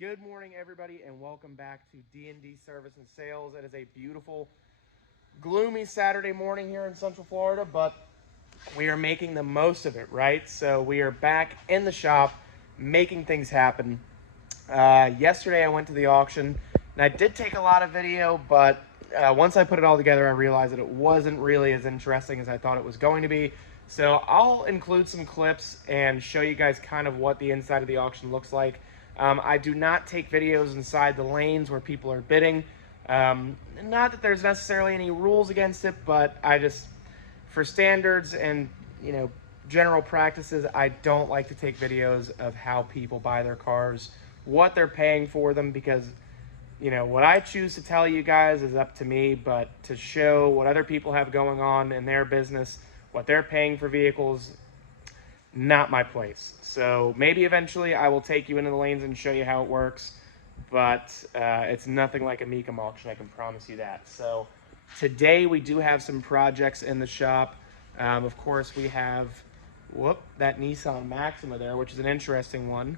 Good morning, everybody, and welcome back to D&D Service and Sales. It is a beautiful, gloomy Saturday morning here in Central Florida, but we are making the most of it, right? So we are back in the shop, making things happen. Yesterday, I went to the auction, and I did take a lot of video, but once I put it all together, I realized that it wasn't really as interesting as I thought it was going to be. So I'll include some clips and show you guys kind of what the inside of the auction looks like. I do not take videos inside the lanes where people are bidding. Not that there's necessarily any rules against it, but I just, for standards and, general practices, I don't like to take videos of how people buy their cars, what they're paying for them, because, what I choose to tell you guys is up to me, but to show what other people have going on in their business, what they're paying for vehicles, not my place. So maybe eventually I will take you into the lanes and show you how it works, but it's nothing like a Mecum auction, I can promise you that. So today we do have some projects in the shop. Of course, we have that Nissan Maxima there, which is an interesting one.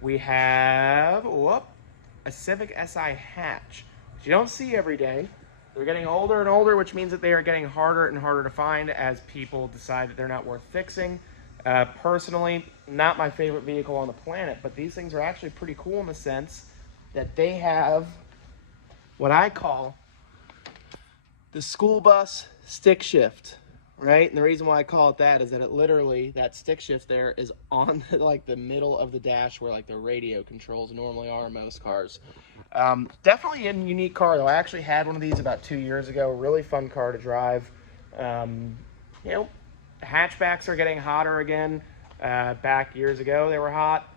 We have a Civic Si hatch, which you don't see every day. They're getting older and older, which means that they are getting harder and harder to find as people decide that they're not worth fixing. Personally, not my favorite vehicle on the planet, but these things are actually pretty cool in the sense that they have what I call the school bus stick shift, right? And the reason why I call it that is that it literally, that stick shift there is on the middle of the dash where the radio controls normally are in most cars. Definitely a unique car though. I actually had one of these about 2 years ago. Really fun car to drive. Hatchbacks are getting hotter again. Back years ago they were hot.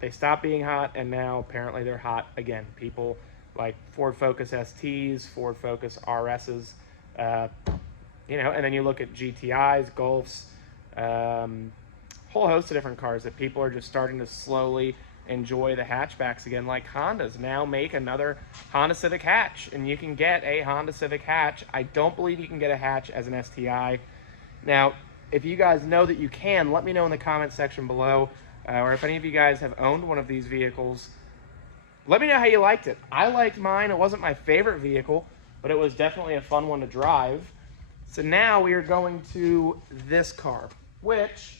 They stopped being hot, and now apparently they're hot again. People like Ford Focus STs, Ford Focus RSs, and then you look at GTIs, Golfs, whole host of different cars that people are just starting to slowly enjoy the hatchbacks again. Like Hondas now make another Honda Civic hatch, and you can get a Honda Civic hatch. I don't believe you can get a hatch as an STI. Now, if you guys know that you can, let me know in the comment section below, or if any of you guys have owned one of these vehicles, let me know how you liked it. I liked mine. It wasn't my favorite vehicle, but it was definitely a fun one to drive. So now we are going to this car, which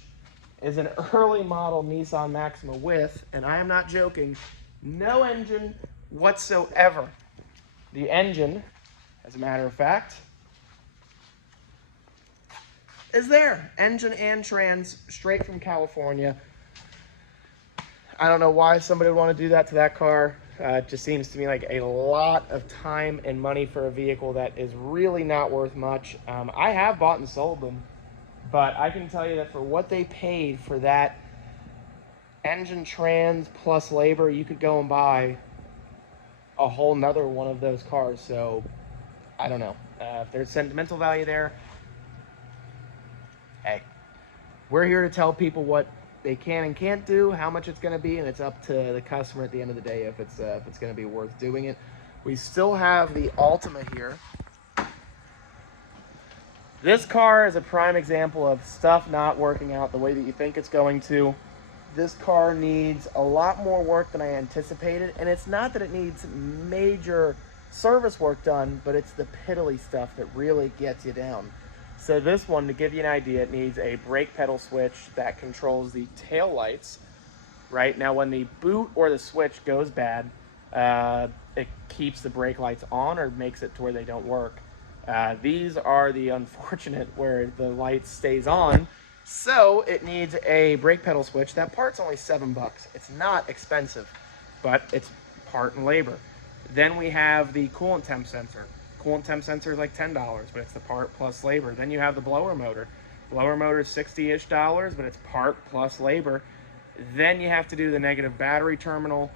is an early model Nissan Maxima with, and I am not joking, no engine whatsoever. The engine, as a matter of fact, is there. Engine and trans, straight from California. I don't know why somebody would want to do that to that car. It just seems to me like a lot of time and money for a vehicle that is really not worth much. I have bought and sold them, but I can tell you that for what they paid for that engine, trans, plus labor, you could go and buy a whole nother one of those cars. So I don't know. If there's sentimental value there, hey, we're here to tell people what they can and can't do, how much it's going to be, and it's up to the customer at the end of the day if it's going to be worth doing it. We still have the Altima here. This car is a prime example of stuff not working out the way that you think it's going to. This car needs a lot more work than I anticipated, and it's not that it needs major service work done, but it's the piddly stuff that really gets you down. So this one, to give you an idea, it needs a brake pedal switch that controls the tail lights. Right now, when the boot or the switch goes bad, it keeps the brake lights on or makes it to where they don't work. These are the unfortunate where the light stays on. So it needs a brake pedal switch. That part's only $7. It's not expensive, but it's part and labor. Then we have the coolant temp sensor. Coolant temp sensor is like $10, but it's the part plus labor. Then you have the blower motor. Blower motor is $60-ish, but it's part plus labor. Then you have to do the negative battery terminal,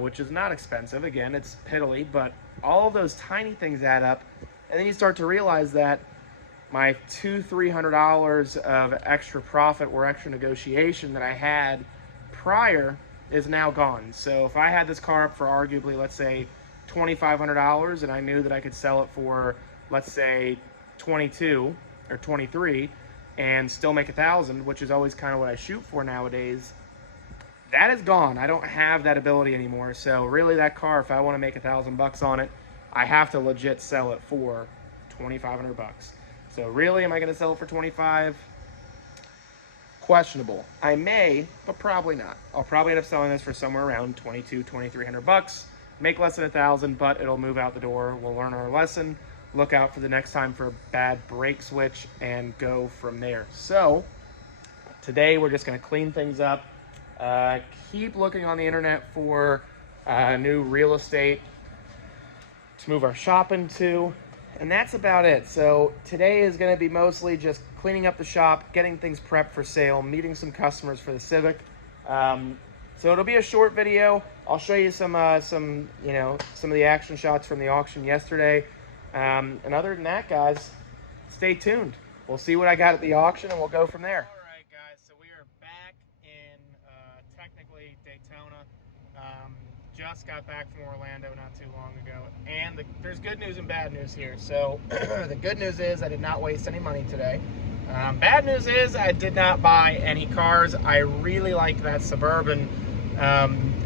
which is not expensive. Again, it's piddly, but all of those tiny things add up. And then you start to realize that my $200-300 of extra profit or extra negotiation that I had prior is now gone. So if I had this car up for arguably, let's say, $2,500, and I knew that I could sell it for, let's say, 22 or 23 and still make $1,000, which is always kind of what I shoot for nowadays, that is gone. I don't have that ability anymore. So really that car, if I want to make $1,000 on it, I have to legit sell it for $2,500. So really, am I going to sell it for 25? Questionable. I may, but probably not. I'll probably end up selling this for somewhere around $2,200-$2,300. Make less than $1,000, but it'll move out the door. We'll learn our lesson. Look out for the next time for a bad brake switch and go from there. So today we're just going to clean things up. Keep looking on the internet for new real estate to move our shop into, and that's about it. So today is going to be mostly just cleaning up the shop, getting things prepped for sale, meeting some customers for the Civic. So it'll be a short video. I'll show you some of the action shots from the auction yesterday. And other than that, guys, stay tuned. We'll see what I got at the auction, and we'll go from there. All right, guys, so we are back in technically Daytona. Just got back from Orlando not too long ago, and there's good news and bad news here. So the good news is I did not waste any money today. Bad news is I did not buy any cars. I really like that Suburban,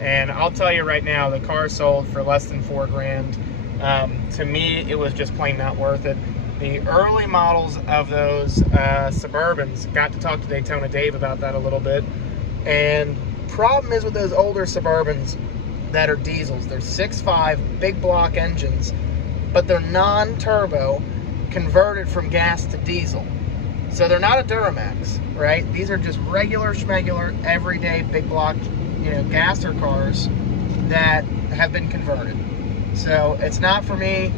and I'll tell you right now, the car sold for less than $4,000. To me, it was just plain not worth it. The early models of those Suburbans, got to talk to Daytona Dave about that a little bit, and problem is with those older Suburbans that are diesels, they're 6.5 big block engines, but they're non-turbo, converted from gas to diesel. So they're not a Duramax, right? These are just regular schmegular, everyday big block, gasser cars that have been converted. So it's not for me.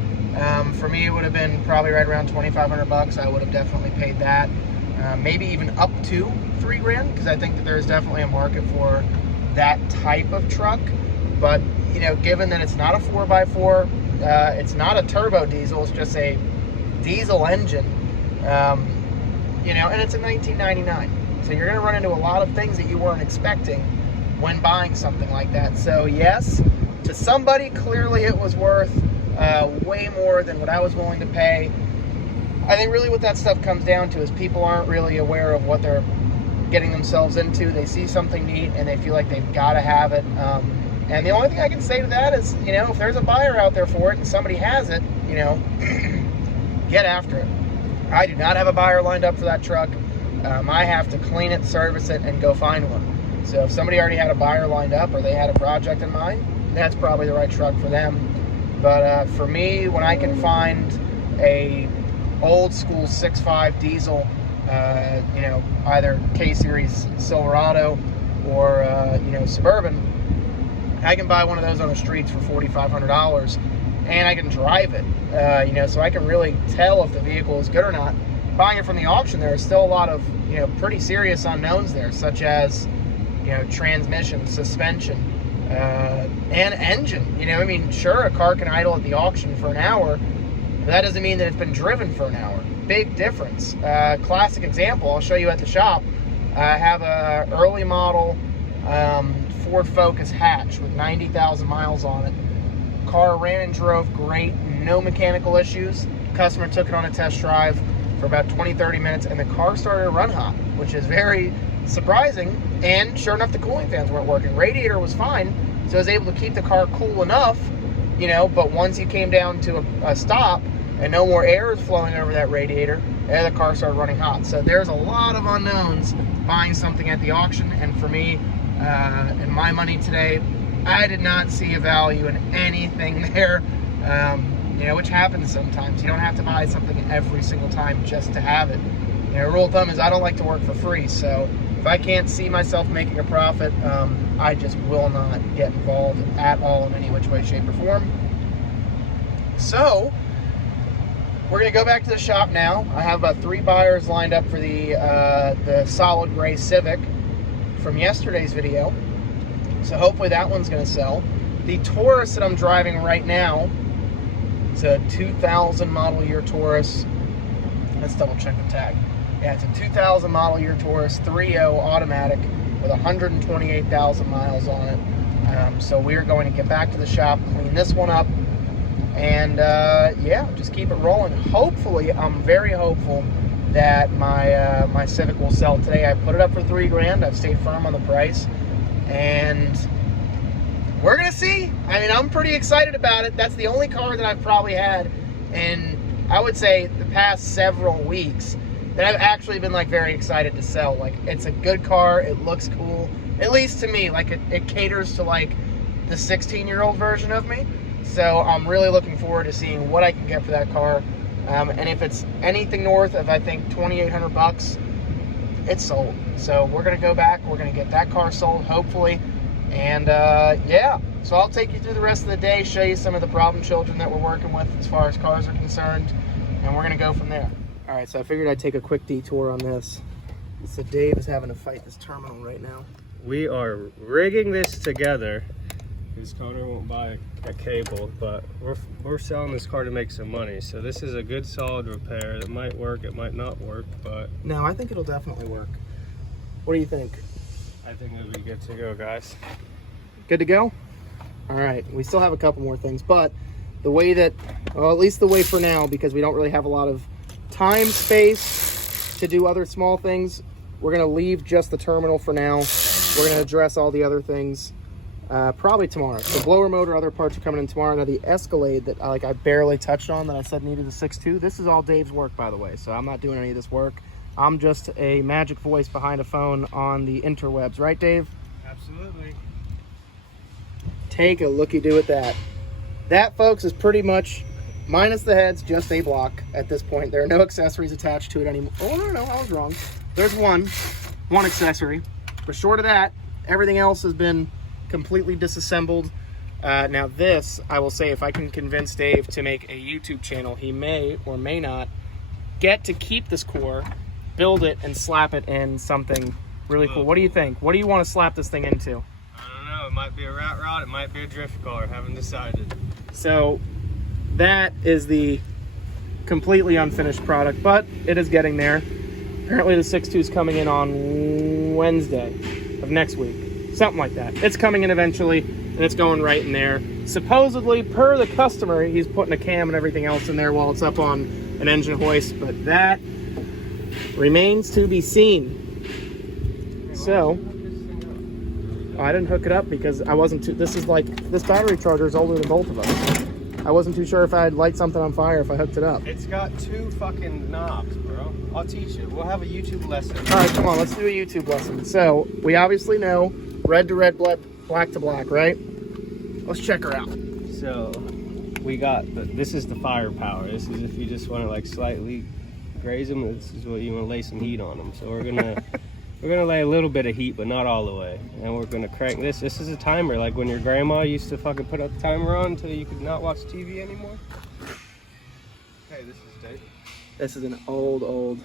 For me, it would have been probably right around $2,500. I would have definitely paid that. Maybe even up to $3,000, because I think that there's definitely a market for that type of truck. But, given that it's not a 4x4, it's not a turbo diesel, it's just a diesel engine, and it's a 1999. So you're going to run into a lot of things that you weren't expecting when buying something like that. So yes, to somebody, clearly it was worth way more than what I was willing to pay. I think really what that stuff comes down to is people aren't really aware of what they're getting themselves into. They see something neat and they feel like they've got to have it. And the only thing I can say to that is, if there's a buyer out there for it and somebody has it, get after it. I do not have a buyer lined up for that truck. I have to clean it, service it, and go find one. So if somebody already had a buyer lined up or they had a project in mind, that's probably the right truck for them. But for me, when I can find a old school 6.5 diesel, either K-Series Silverado or, Suburban, I can buy one of those on the streets for $4,500, and I can drive it, so I can really tell if the vehicle is good or not. Buying it from the auction, there are still a lot of, pretty serious unknowns there, such as, transmission, suspension, and engine. Sure, a car can idle at the auction for an hour, but that doesn't mean that it's been driven for an hour. Big difference. Classic example, I'll show you at the shop. I have a early model Ford Focus hatch with 90,000 miles on it. Car ran and drove great, no mechanical issues. Customer took it on a test drive for about 20-30 minutes, and the car started to run hot, which is very surprising. And sure enough, the cooling fans weren't working. Radiator was fine, so I was able to keep the car cool enough, but once you came down to a stop and no more air is flowing over that radiator, the car started running hot. So there's a lot of unknowns buying something at the auction, and for me, and my money today, I did not see a value in anything there, which happens sometimes. You don't have to buy something every single time just to have it. Rule of thumb is I don't like to work for free, so if I can't see myself making a profit, I just will not get involved at all in any which way, shape, or form. So we're going to go back to the shop now. I have about 3 buyers lined up for the solid gray Civic from yesterday's video. So hopefully that one's going to sell. The Taurus that I'm driving right now, it's a 2000 model year Taurus. Let's double check the tag. Yeah, it's a 2000 model year Taurus 3.0 automatic with 128,000 miles on it. So we're going to get back to the shop, clean this one up, and just keep it rolling. Hopefully, I'm very hopeful that my Civic will sell today. I put it up for $3,000. I've stayed firm on the price, and we're gonna see. I mean, I'm pretty excited about it. That's the only car that I've probably had in, I would say, the past several weeks that I've actually been like very excited to sell. Like, it's a good car, it looks cool, at least to me. Like, it caters to like the 16-year-old version of me. So I'm really looking forward to seeing what I can get for that car. And if it's anything north of, I think, $2,800, it's sold. So we're gonna go back, we're gonna get that car sold, hopefully. And yeah, so I'll take you through the rest of the day, show you some of the problem children that we're working with as far as cars are concerned, and we're gonna go from there. All right, so I figured I'd take a quick detour on this. So Dave is having to fight this terminal right now. We are rigging this together because Connor won't buy a cable, but we're selling this car to make some money. So this is a good solid repair. It might work, it might not work, but no, I think it'll definitely work. What do you think? I think it'll be good to go, guys. Good to go? All right, we still have a couple more things, but the way that, well, at least the way for now, because we don't really have a lot of time, space to do other small things, we're gonna leave just the terminal for now. We're gonna address all the other things probably tomorrow. The blower motor, other parts are coming in tomorrow. Now the Escalade that I barely touched on, that I said needed a 6.2, this is all Dave's work, by the way, so I'm not doing any of this work. I'm just a magic voice behind a phone on the interwebs, right, Dave? Absolutely. Take a looky-do at that. That, folks, is pretty much, minus the heads, just a block at this point. There are no accessories attached to it anymore. Oh, no, I was wrong. There's one accessory. But short of that, everything else has been completely disassembled. Now this, I will say, if I can convince Dave to make a YouTube channel, he may or may not get to keep this core, build it, and slap it in something really cool. What do you think? What do you want to slap this thing into? I don't know. It might be a rat rod. It might be a drift car. Haven't decided. So that is the completely unfinished product, but it is getting there. Apparently the 6.2 is coming in on Wednesday of next week. Something like that. It's coming in eventually, and it's going right in there. Supposedly, per the customer, he's putting a cam and everything else in there while it's up on an engine hoist, but that remains to be seen. So, I didn't hook it up because I wasn't too, this battery charger is older than both of us. I wasn't too sure if I'd light something on fire if I hooked it up. It's got 2 fucking knobs, bro. I'll teach you. We'll have a YouTube lesson. All right, come on, let's do a YouTube lesson. So, we obviously know red to red, black to black, right? Let's check her out. So, we got, this is the firepower. This is if you just want to like slightly graze them, this is what you want to lay some heat on them. So we're gonna lay a little bit of heat, but not all the way. And we're gonna crank this. This is a timer, like when your grandma used to fucking put a timer on until you could not watch TV anymore. Hey, this is Dave. This is an old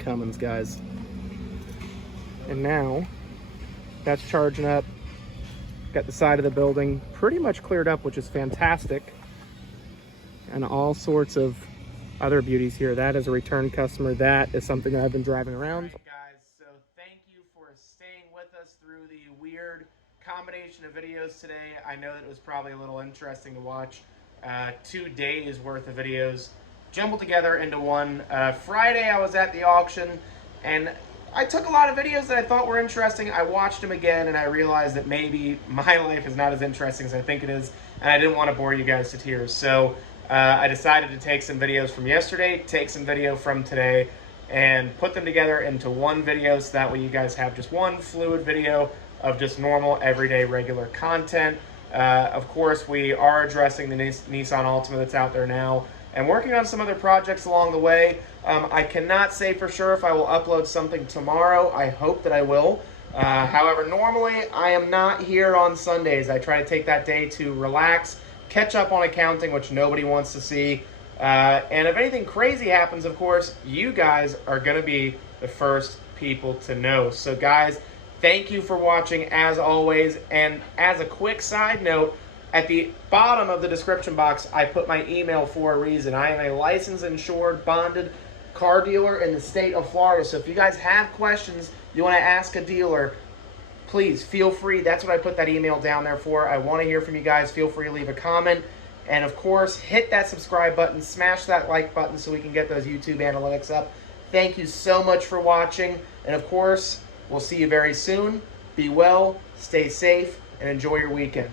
Cummins, guys. And now that's charging up. Got the side of the building pretty much cleared up, which is fantastic. And all sorts of other beauties here. That is a return customer. That is something that I've been driving around. All right, guys, so thank you for staying with us through the weird combination of videos today. I know that it was probably a little interesting to watch 2 days worth of videos jumbled together into one. Friday I was at the auction and I took a lot of videos that I thought were interesting. I watched them again and I realized that maybe my life is not as interesting as I think it is, and I didn't want to bore you guys to tears. So I decided to take some videos from yesterday, take some video from today, and put them together into one video so that way you guys have just one fluid video of just normal, everyday, regular content. Of course, we are addressing the Nissan Altima that's out there now and working on some other projects along the way. I cannot say for sure if I will upload something tomorrow. I hope that I will. However, normally I am not here on Sundays. I try to take that day to relax, catch up on accounting, which nobody wants to see. And if anything crazy happens, of course, you guys are going to be the first people to know. So guys, thank you for watching as always. And as a quick side note, at the bottom of the description box, I put my email for a reason. I am a licensed, insured, bonded car dealer in the state of Florida. So if you guys have questions, you want to ask a dealer, please feel free. That's what I put that email down there for. I want to hear from you guys. Feel free to leave a comment. And of course, hit that subscribe button, smash that like button so we can get those YouTube analytics up. Thank you so much for watching. And of course, we'll see you very soon Be well, stay safe, and enjoy your weekend.